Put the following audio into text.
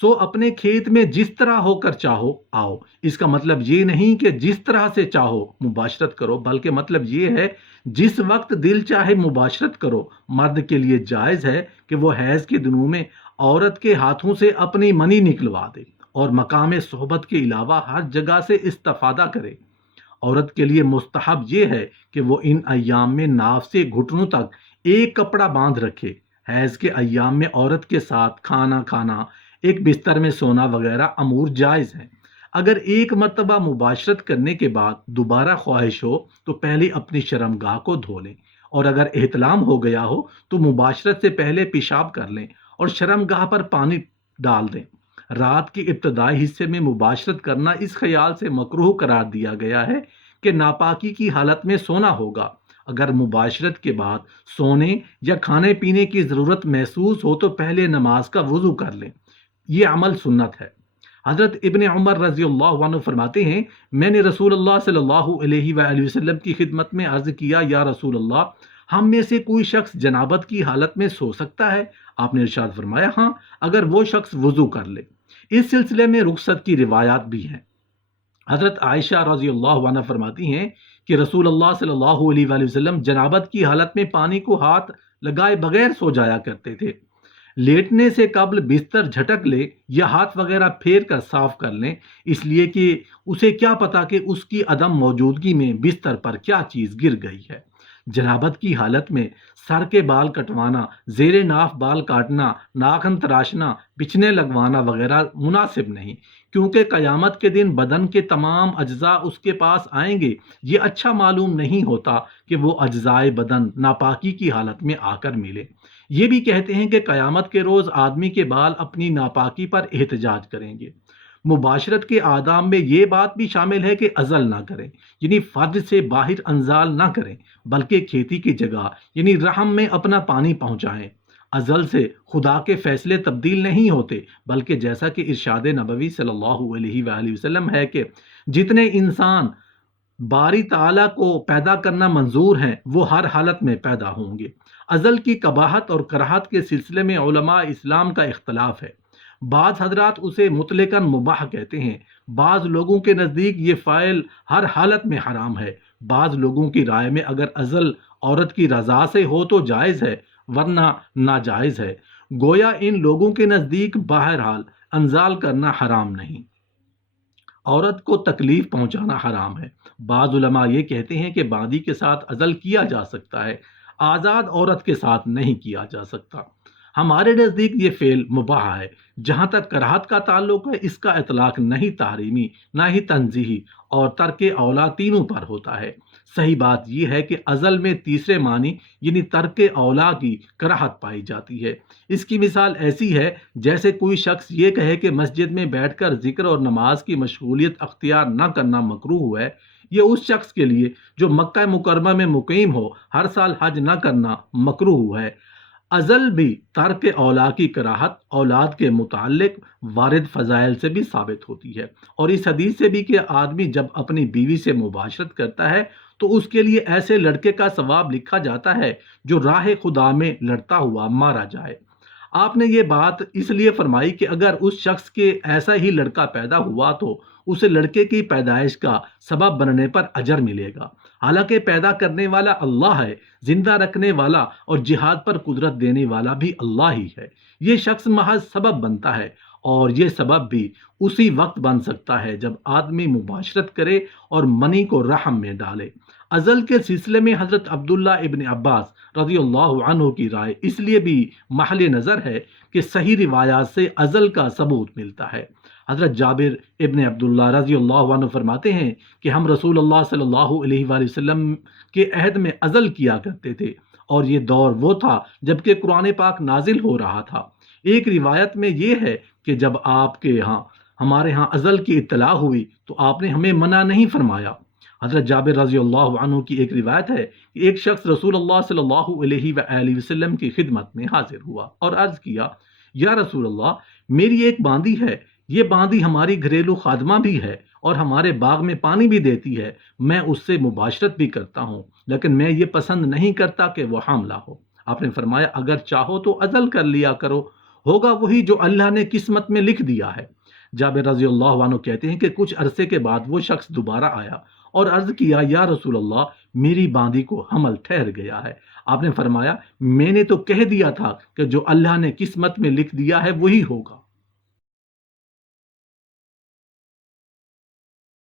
سو اپنے کھیت میں جس طرح ہو کر چاہو آؤ۔ اس کا مطلب یہ نہیں کہ جس طرح سے چاہو مباشرت کرو، بلکہ مطلب یہ ہے جس وقت دل چاہے مباشرت کرو۔ مرد کے لیے جائز ہے کہ وہ حیض کے دنوں میں عورت کے ہاتھوں سے اپنی منی نکلوا دے اور مقام صحبت کے علاوہ ہر جگہ سے استفادہ کرے۔ عورت کے لیے مستحب یہ ہے کہ وہ ان ایام میں ناف سے گھٹنوں تک ایک کپڑا باندھ رکھے۔ حیض کے ایام میں عورت کے ساتھ کھانا کھانا، ایک بستر میں سونا وغیرہ امور جائز ہیں۔ اگر ایک مرتبہ مباشرت کرنے کے بعد دوبارہ خواہش ہو تو پہلے اپنی شرمگاہ کو دھو لیں، اور اگر احتلام ہو گیا ہو تو مباشرت سے پہلے پیشاب کر لیں اور شرمگاہ پر پانی ڈال دیں۔ رات کے ابتدائی حصے میں مباشرت کرنا اس خیال سے مکروہ قرار دیا گیا ہے کہ ناپاکی کی حالت میں سونا ہوگا۔ اگر مباشرت کے بعد سونے یا کھانے پینے کی ضرورت محسوس ہو تو پہلے نماز کا وضو کر لیں۔ یہ عمل سنت ہے۔ حضرت ابن عمر رضی اللہ عنہ فرماتے ہیں، میں نے رسول اللہ صلی اللہ علیہ وآلہ وسلم کی خدمت میں عرض کیا، یا رسول اللہ، ہم میں سے کوئی شخص جنابت کی حالت میں سو سکتا ہے؟ آپ نے ارشاد فرمایا، ہاں، اگر وہ شخص وضو کر لے۔ اس سلسلے میں رخصت کی روایات بھی ہیں۔ حضرت عائشہ رضی اللہ عنہ فرماتی ہیں کہ رسول اللہ صلی اللہ علیہ وآلہ وسلم جنابت کی حالت میں پانی کو ہاتھ لگائے بغیر سو جایا کرتے تھے۔ لیٹنے سے قبل بستر جھٹک لے یا ہاتھ وغیرہ پھیر کر صاف کر لیں، اس لیے کہ اسے کیا پتا کہ اس کی عدم موجودگی میں بستر پر کیا چیز گر گئی ہے۔ جنابت کی حالت میں سر کے بال کٹوانا، زیر ناف بال کاٹنا، ناخن تراشنا، بچھنے لگوانا وغیرہ مناسب نہیں، کیونکہ قیامت کے دن بدن کے تمام اجزاء اس کے پاس آئیں گے۔ یہ اچھا معلوم نہیں ہوتا کہ وہ اجزائے بدن ناپاکی کی حالت میں آ کر ملے۔ یہ بھی کہتے ہیں کہ قیامت کے روز آدمی کے بال اپنی ناپاکی پر احتجاج کریں گے۔ مباشرت کے آداب میں یہ بات بھی شامل ہے کہ عزل نہ کریں، یعنی فرج سے باہر انزال نہ کریں، بلکہ کھیتی کی جگہ یعنی رحم میں اپنا پانی پہنچائیں۔ عزل سے خدا کے فیصلے تبدیل نہیں ہوتے، بلکہ جیسا کہ ارشاد نبوی صلی اللہ علیہ وآلہ وسلم ہے کہ جتنے انسان باری تعالیٰ کو پیدا کرنا منظور ہیں وہ ہر حالت میں پیدا ہوں گے۔ عزل کی قباحت اور کراہت کے سلسلے میں علماء اسلام کا اختلاف ہے۔ بعض حضرات اسے مطلقاً مباح کہتے ہیں، بعض لوگوں کے نزدیک یہ فعل ہر حالت میں حرام ہے۔ بعض لوگوں کی رائے میں اگر عزل عورت کی رضا سے ہو تو جائز ہے، ورنہ ناجائز ہے۔ گویا ان لوگوں کے نزدیک بہرحال انزال کرنا حرام نہیں، عورت کو تکلیف پہنچانا حرام ہے۔ بعض علماء یہ کہتے ہیں کہ باندی کے ساتھ عزل کیا جا سکتا ہے، آزاد عورت کے ساتھ نہیں کیا جا سکتا۔ ہمارے نزدیک یہ فعل مباح ہے۔ جہاں تک کراہت کا تعلق ہے، اس کا اطلاق نہیں تحریمی، نہ ہی تنزیہی اور ترک اولا تینوں پر ہوتا ہے۔ صحیح بات یہ ہے کہ عزل میں تیسرے معنی یعنی ترک اولا کی کراہت پائی جاتی ہے۔ اس کی مثال ایسی ہے جیسے کوئی شخص یہ کہے کہ مسجد میں بیٹھ کر ذکر اور نماز کی مشغولیت اختیار نہ کرنا مکروہ ہے۔ یہ اس شخص کے لیے جو مکہ مکرمہ میں مقیم ہو ہر سال حج نہ کرنا مکروہ ہے۔ عزل بھی ترک اولا کی کراہت اولاد کے متعلق وارد فضائل سے بھی ثابت ہوتی ہے، اور اس حدیث سے بھی کہ آدمی جب اپنی بیوی سے مباشرت کرتا ہے تو اس کے لیے ایسے لڑکے کا ثواب لکھا جاتا ہے جو راہ خدا میں لڑتا ہوا مارا جائے۔ آپ نے یہ بات اس لیے فرمائی کہ اگر اس شخص کے ایسا ہی لڑکا پیدا ہوا تو اسے لڑکے کی پیدائش کا سبب بننے پر اجر ملے گا، حالانکہ پیدا کرنے والا اللہ ہے، زندہ رکھنے والا اور جہاد پر قدرت دینے والا بھی اللہ ہی ہے۔ یہ شخص محض سبب بنتا ہے، اور یہ سبب بھی اسی وقت بن سکتا ہے جب آدمی مباشرت کرے اور منی کو رحم میں ڈالے۔ عزل کے سلسلے میں حضرت عبداللہ ابن عباس رضی اللہ عنہ کی رائے اس لیے بھی محل نظر ہے کہ صحیح روایات سے عزل کا ثبوت ملتا ہے۔ حضرت جابر ابن عبداللہ رضی اللہ عنہ فرماتے ہیں کہ ہم رسول اللہ صلی اللہ علیہ وآلہ وسلم کے عہد میں عزل کیا کرتے تھے، اور یہ دور وہ تھا جب کہ قرآن پاک نازل ہو رہا تھا۔ ایک روایت میں یہ ہے کہ جب آپ کے ہمارے ہاں عزل کی اطلاع ہوئی تو آپ نے ہمیں منع نہیں فرمایا۔ حضرت جابر رضی اللہ عنہ کی ایک روایت ہے کہ ایک شخص رسول اللہ صلی اللہ علیہ وآلہ وسلم کی خدمت میں حاضر ہوا اور عرض کیا، یا رسول اللہ، میری ایک باندی ہے، یہ باندی ہماری گھریلو خادمہ بھی ہے اور ہمارے باغ میں پانی بھی دیتی ہے، میں اس سے مباشرت بھی کرتا ہوں، لیکن میں یہ پسند نہیں کرتا کہ وہ حاملہ ہو۔ آپ نے فرمایا، اگر چاہو تو عزل کر لیا کرو، ہوگا وہی جو اللہ نے قسمت میں لکھ دیا ہے۔ جابر رضی اللہ عنہ کہتے ہیں کہ کچھ عرصے کے بعد وہ شخص دوبارہ آیا اور عرض کیا، یا رسول اللہ، میری باندی کو حمل ٹھہر گیا ہے۔ آپ نے فرمایا، میں نے تو کہہ دیا تھا کہ جو اللہ نے قسمت میں لکھ دیا ہے وہی ہوگا۔